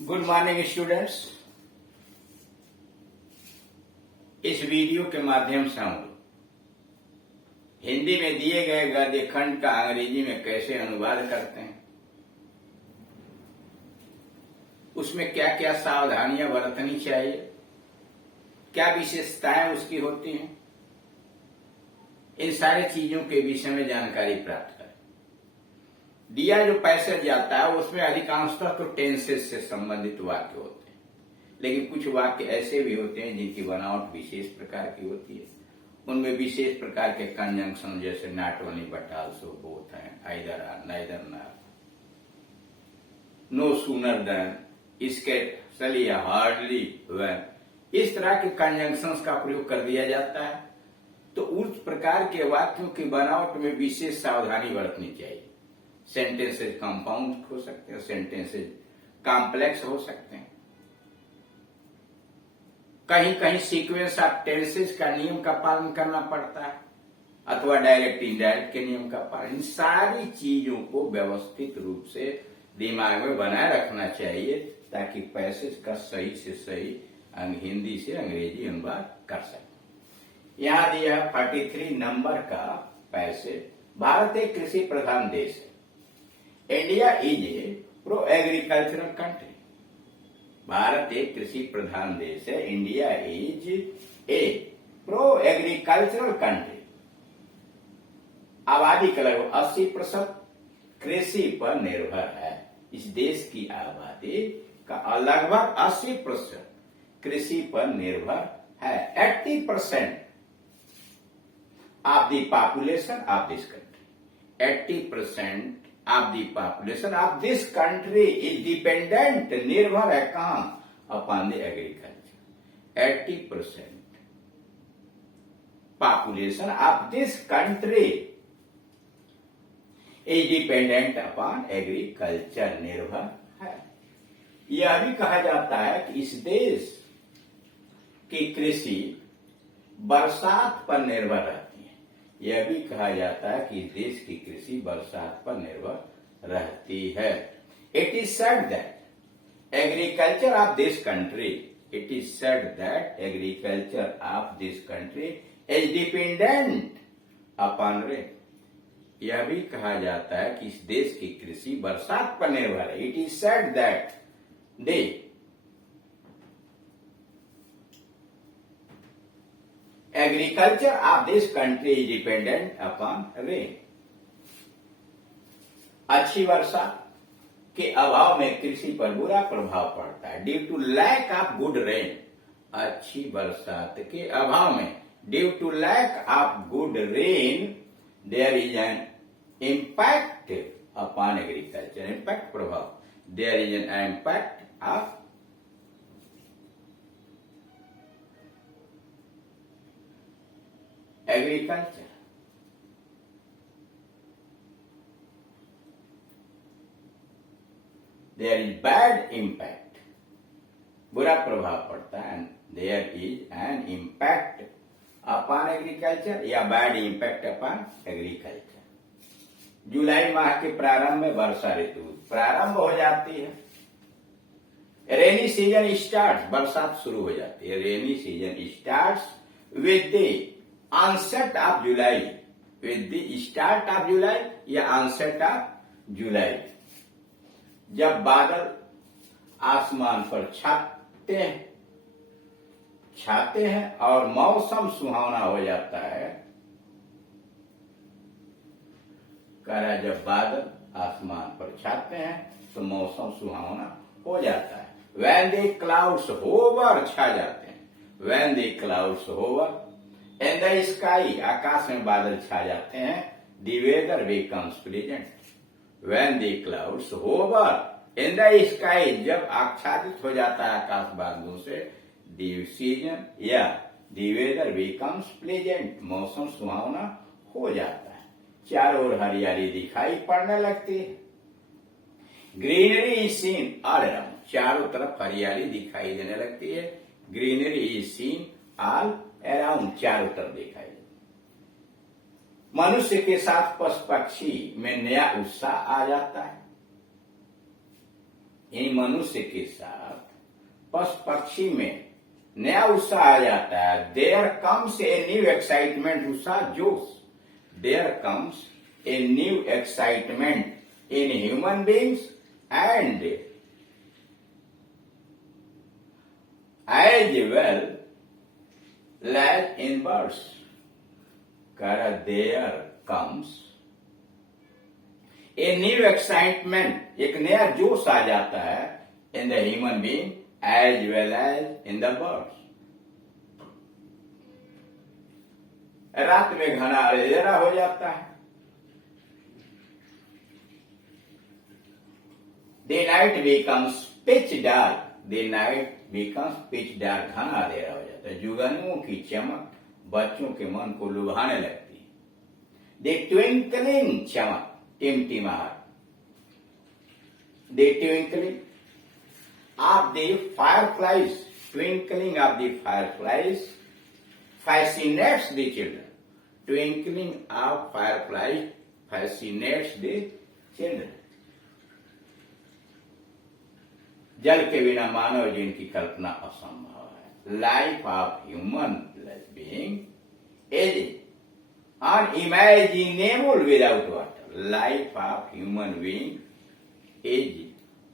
Good morning students. इस video के माध्यम से हम हिंदी में दिए गए गद्य खंड का अंग्रेजी में कैसे अनुवाद करते हैं, उसमें क्या क्या सावधानियां बरतनी चाहिए, क्या विशेषताएं उसकी होती हैं, इन सारी चीजों के विषय में जानकारी प्राप्त करें। दिया जो पैसेज जाता है उसमें अधिकांशतः तो टेंसेस से संबंधित वाक्य होते हैं, लेकिन कुछ वाक्य ऐसे भी होते हैं जिनकी बनावट विशेष प्रकार की होती है। उनमें विशेष प्रकार के कंजंक्शन जैसे not only but also, both and, either or, neither nor, no sooner than, scarcely या हार्डली व्हेन, इस तरह के कंजंक्शंस का प्रयोग कर दिया जाता है। तो उस प्रकार के वाक्यों की बनावट में विशेष सावधानी बरतनी चाहिए। सेंटेंसेज कंपाउंड हो सकते हैं, सेंटेंसेज कॉम्प्लेक्स हो सकते हैं, कहीं कहीं सीक्वेंस ऑफ टेंसेज का नियम का पालन करना पड़ता है अथवा डायरेक्ट इनडायरेक्ट के नियम का पालन। इन सारी चीजों को व्यवस्थित रूप से दिमाग में बनाए रखना चाहिए ताकि पैसेज का सही से सही हिंदी से अंग्रेजी अनुवाद कर सके। यहां दिया 43 नंबर का पैसेज। भारत एक कृषि प्रधान देश है। India is a pro agricultural country. Bharat एक कृषि प्रधान देश है। India is a pro agricultural country. आबादी का लगभग 80% कृषि पर निर्भर है। इस देश की आबादी का लगभग 80% कृषि पर निर्भर है। 80% of the population of this country. 80% of the population of this country is dependent, निर्भर है कहां? Upon the agriculture. 80% population of this country is dependent upon agriculture, निर्भर है। यह भी कहा जाता है कि इस देश की कृषि बरसात पर निर्भर रहती है। यह भी कहा जाता है कि देश की कृषि बरसात पर निर्भर रहती है। It is said that agriculture of this country, it is said that agriculture of this country is dependent upon rain. यह भी कहा जाता है कि इस देश की कृषि बरसात पर निर्भर है। It is said that they agriculture of this country is dependent upon rain. अच्छी वर्षा के अभाव में कृषि पर बुरा प्रभाव पड़ता है। Due to lack of good rain, अच्छी बरसात के अभाव में, due to lack of good rain there is an impact upon agriculture. Impact प्रभाव, there is an impact of agriculture. There is bad impact, बुरा प्रभाव पड़ता है। There is an impact upon agriculture या बैड इम्पैक्ट अपॉन एग्रीकल्चर। जुलाई माह के प्रारंभ में वर्षा ऋतु प्रारंभ हो जाती है। रेनी सीजन स्टार्ट, बरसात शुरू हो जाती है। Rainy season start with the onset of July, with the start of July या ऑनसेट ऑफ जुलाई। जब बादल आसमान पर छाते हैं और मौसम सुहावना हो जाता है। कह रहा है जब बादल आसमान पर छाते हैं तो मौसम सुहावना हो जाता है। When the clouds hover, छा जाते हैं। When the clouds hover in the sky, आकाश में बादल छा जाते हैं। The weather becomes pleasant. When the clouds hover in the sky, जब आच्छादित हो जाता है आकाश बादलों से, the season या the weather becomes pleasant, मौसम सुहावना हो जाता है। चारों ओर हरियाली दिखाई पड़ने लगती है। Greenery is seen all around, चारों तरफ हरियाली दिखाई देने लगती है। Greenery is seen all around, चारों तरफ दिखाई देती। मनुष्य के साथ पशु पक्षी में नया उत्साह आ जाता है। इन मनुष्य के साथ पशु पक्षी में नया उत्साह आ जाता है। There comes a new excitement, उत्साह जोश। There comes a new excitement in human beings and as well as in birds. There comes a new excitement, एक नया जोश आ जाता है in the human being as well as in the birds. रात में घना अंधेरा हो जाता है। The night becomes pitch dark. The night becomes pitch dark. घना अंधेरा हो जाता है। जुगनुओं की चमक बच्चों के मन को लुभाने लगती है। The twinkling, चमक, टिमटिमाहट। The twinkling of the fireflies, twinkling of the fireflies fascinates the children. Twinkling of fireflies fascinates the children. जल के बिना मानव जीवन की कल्पना असंभव है। Life of human being is unimaginable without water. Life of human being is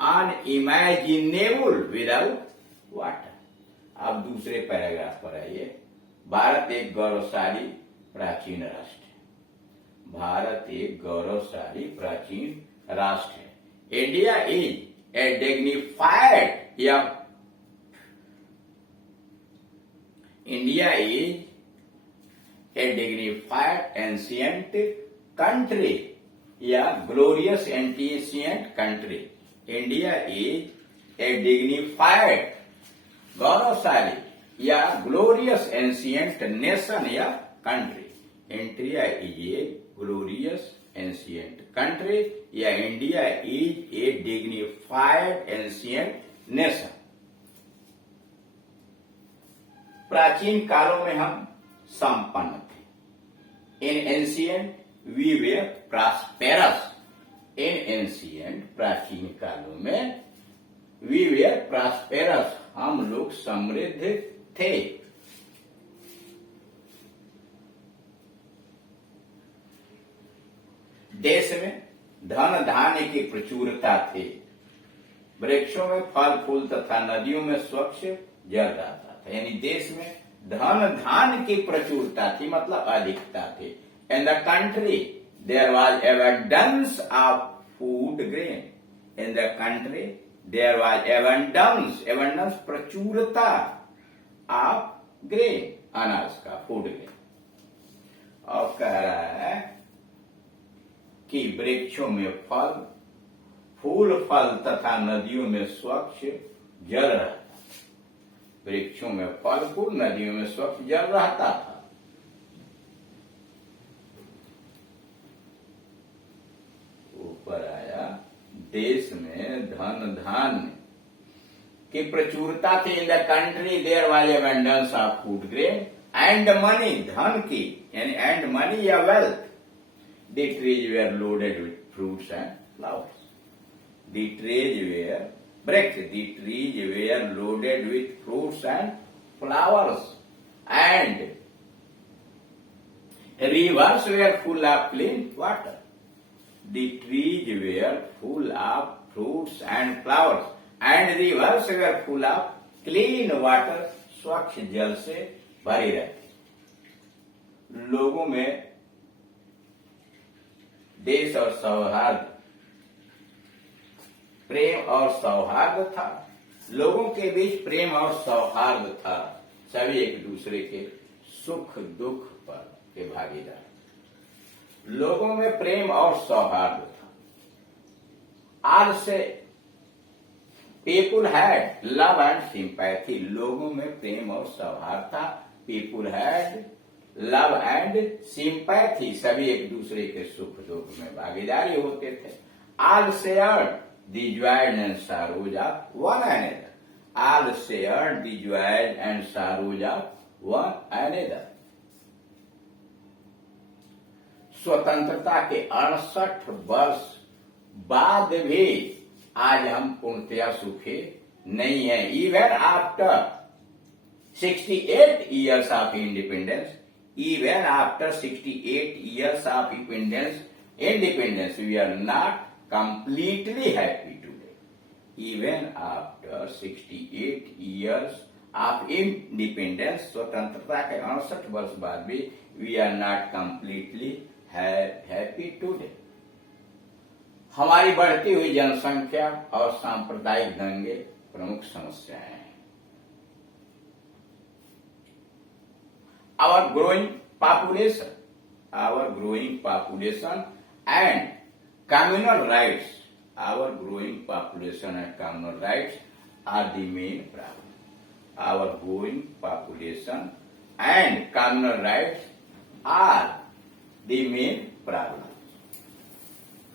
unimaginable without water. अब दूसरे paragraph पर आइए। भारत एक गौरवशाली प्राचीन राष्ट्र है। भारत एक गौरवशाली प्राचीन राष्ट्र है। India is a dignified, India is a dignified ancient country, glorious ancient country. India is a dignified, गौरवशाली glorious ancient nation country. India is a glorious ancient country, India is a dignified ancient nation. प्राचीन कालों में हम संपन्न थे। In ancient we were prosperous. In ancient प्राचीन कालों में we were prosperous, हम लोग समृद्ध थे। देश में धन धान्य की प्रचुरता थी। वृक्षों में फल फूल तथा नदियों में स्वच्छ जल रहता था। यानी देश में धन धान्य की प्रचुरता थी, मतलब अधिकता थी। In the country there was abundance of food grain. In the country there was abundance प्रचुरता ऑफ ग्रेन, अनाज का, फूड ग्रेन। और कह रहा है कि वृक्षों में फल फूल फल तथा नदियों में स्वच्छ जल रहता। वृक्षों में फल फूल, नदियों में स्वच्छ जल रहता था। ऊपर आया, देश में धन धान्य की प्रचुरता थी। In the country there was abundance of food grain and money, धन की यानी एंड मनी या wealth. The trees were loaded with fruits and flowers. The trees were loaded with fruits and flowers, and rivers were full of clean water. The trees were full of fruits and flowers, and rivers were full of clean water. स्वच्छ जल से भरी रहती। लोगों में देश और सौहार्द, प्रेम और सौहार्द था। लोगों के बीच प्रेम और सौहार्द था। सभी एक दूसरे के सुख दुख पर के भागीदार। लोगों में प्रेम और सौहार्द था। आज से people had love and sympathy. लोगों में प्रेम और सौहार्द था। People had love and sympathy, सभी एक दूसरे के सुख दुख में भागीदारी होते थे। All shared the Joy and sorrows of one another. All shared the Joy and sorrows of one another. स्वतंत्रता के 68 वर्ष बाद भी आज हम पूर्णतया सुखी नहीं है। Even after 68 years of independence, even after 68 years of independence, we are not completely happy today. Even after 68 years of independence, स्वतंत्रता के 68 वर्ष बाद भी we are not completely happy today. हमारी बढ़ती हुई जनसंख्या और सांप्रदायिक दंगे प्रमुख समस्याएं हैं। Our growing population and communal rights, are the main problem. Our growing population and communal rights are the main problem.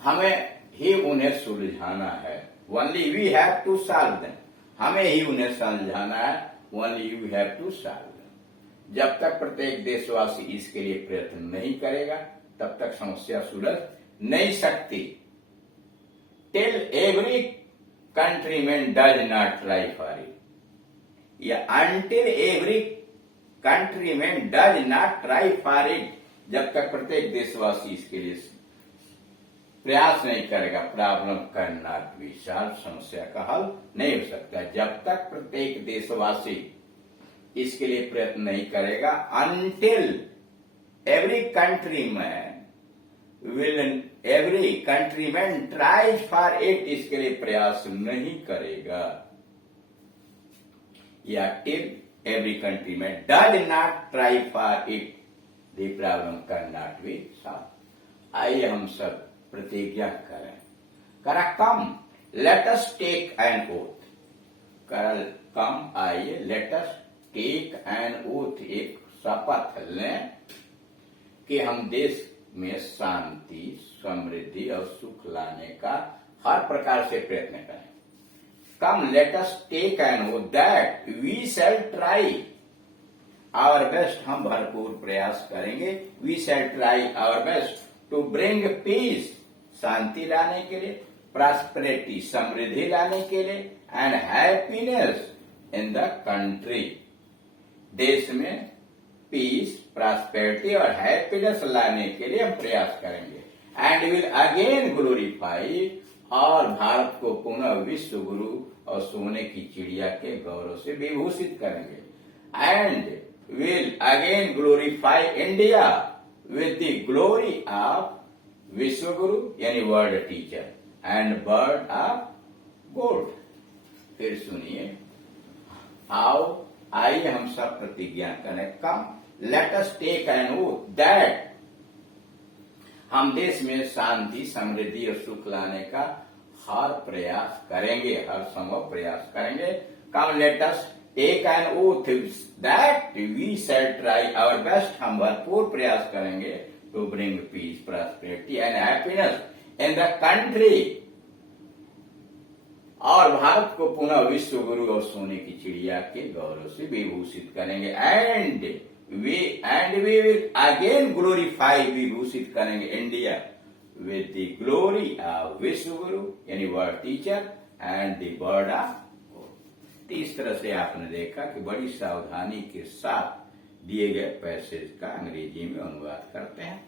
हमें ही उन्हें सुलझाना है। Only we have to solve them. हमें ही उन्हें सुलझाना है। Only we have to solve them. जब तक प्रत्येक देशवासी इसके लिए प्रयत्न नहीं करेगा तब तक समस्या सुलझ नहीं सकती। Till every countryman does not try for it. या until every countryman does not try for it. जब तक प्रत्येक देशवासी इसके लिए प्रयास नहीं करेगा, प्रॉब्लम करना विशाल समस्या का हल नहीं हो सकता। जब तक प्रत्येक देशवासी इसके लिए प्रयत्न नहीं करेगा, until every countryman tries for it, इसके लिए प्रयास नहीं करेगा, या till every countryman does not try for it, the problem cannot be solved. आइए हम सब प्रतिज्ञा करें। Come let us take an oath. Come आइए let us take an oath, एक शपथ लें कि हम देश में शांति, समृद्धि और सुख लाने का हर प्रकार से प्रयत्न करें। Come let us take an oath that we shall try our best, हम भरपूर प्रयास करेंगे। We shall try our best to bring peace, शांति लाने के लिए, प्रॉस्पेरिटी, समृद्धि लाने के लिए, and happiness in the country, देश में पीस, प्रॉस्पेरिटी और हैप्पीनेस लाने के लिए हम प्रयास करेंगे। एंड विल अगेन ग्लोरीफाई, और भारत को पुनः विश्व गुरु और सोने की चिड़िया के गौरव से विभूषित करेंगे। And will again glorify India with the glory of विश्वगुरु यानी world teacher and bird of gold. फिर सुनिए, आओ आइए हम सब प्रतिज्ञा करें। Come let us take an oath that, हम देश में शांति, समृद्धि और सुख लाने का हर प्रयास करेंगे, हर संभव प्रयास करेंगे। Come let us take an oath that we shall try our best, हम भरपूर प्रयास करेंगे to bring peace, prosperity and happiness in the country, और भारत को पुनः विश्व गुरु और सोने की चिड़िया के गौरव से विभूषित करेंगे। And we will again glorify, विभूषित करेंगे India with the glory of Vishwa Guru यानी world teacher and the bird of. इस तरह से आपने देखा कि बड़ी सावधानी के साथ दिए गए पैसेज का अंग्रेजी में अनुवाद करते हैं।